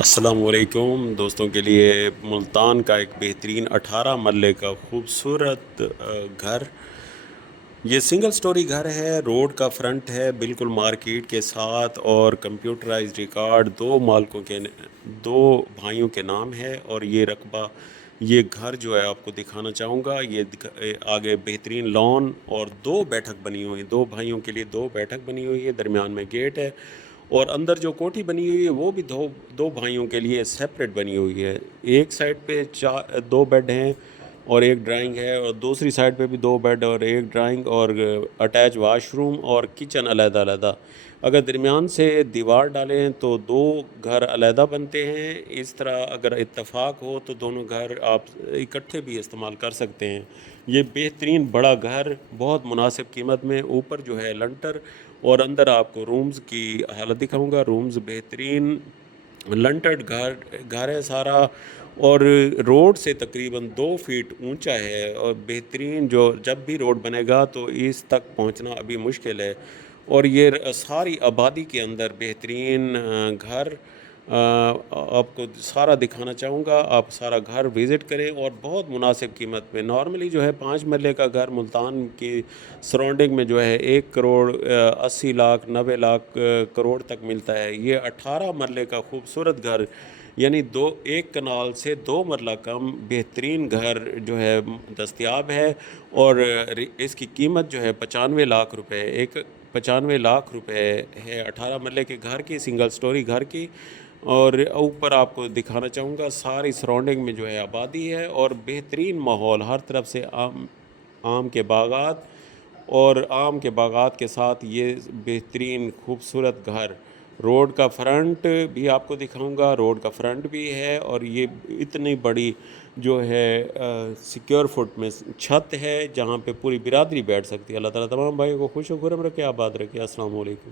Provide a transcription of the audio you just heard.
السلام علیکم دوستوں کے لیے ملتان کا ایک بہترین 18 مرلے کا خوبصورت گھر. یہ سنگل سٹوری گھر ہے. روڈ کا فرنٹ ہے بالکل مارکیٹ کے ساتھ, اور کمپیوٹرائز ریکارڈ دو بھائیوں کے نام ہے. اور یہ رقبہ, یہ گھر جو ہے آپ کو دکھانا چاہوں گا. یہ آگے بہترین لان اور 2 بیٹھک بنی ہوئی, 2 بھائیوں کے لیے 2 بیٹھک بنی ہوئی ہے. درمیان میں گیٹ ہے, اور اندر جو کوٹھی بنی ہوئی ہے وہ بھی دو بھائیوں کے لیے سیپریٹ بنی ہوئی ہے. ایک سائڈ پہ 2 بیڈ ہیں اور ایک ڈرائنگ ہے, اور دوسری سائڈ پہ بھی 2 بیڈ اور ایک ڈرائنگ, اور اٹیچ واش روم اور کچن علیحدہ علیحدہ. اگر درمیان سے دیوار ڈالیں تو 2 گھر علیحدہ بنتے ہیں. اس طرح اگر اتفاق ہو تو دونوں گھر آپ اکٹھے بھی استعمال کر سکتے ہیں. یہ بہترین بڑا گھر بہت مناسب قیمت میں. اوپر جو ہے لنٹر, اور اندر آپ کو رومز کی حالت دکھاؤں گا. رومز بہترین لنٹرڈ گھر ہے سارا, اور روڈ سے تقریباً 2 فیٹ اونچا ہے. اور بہترین, جو جب بھی روڈ بنے گا تو اس تک پہنچنا ابھی مشکل ہے. اور یہ ساری آبادی کے اندر بہترین گھر آپ کو سارا دکھانا چاہوں گا. آپ سارا گھر وزٹ کریں, اور بہت مناسب قیمت میں. نارملی جو ہے 5 مرلے کا گھر ملتان کی سراؤنڈنگ میں جو ہے 1 کروڑ 80 لاکھ 90 لاکھ کروڑ تک ملتا ہے. یہ 18 مرلے کا خوبصورت گھر, یعنی 1 کنال سے 2 مرلہ کم بہترین گھر جو ہے دستیاب ہے. اور اس کی قیمت جو ہے 95 لاکھ روپے, 95 لاکھ روپے ہے 18 مرلے کے گھر کی, سنگل سٹوری گھر کی. اور اوپر آپ کو دکھانا چاہوں گا ساری سراؤنڈنگ میں جو ہے آبادی ہے, اور بہترین ماحول, ہر طرف سے آم کے باغات, اور آم کے باغات کے ساتھ یہ بہترین خوبصورت گھر. روڈ کا فرنٹ بھی آپ کو دکھاؤں گا, روڈ کا فرنٹ بھی ہے, اور یہ اتنی بڑی جو ہے سیکیور فٹ میں چھت ہے جہاں پہ پوری برادری بیٹھ سکتی ہے. اللہ تعالیٰ تمام بھائیوں کو خوش و خرم رکھے, آباد رکھے. السلام علیکم.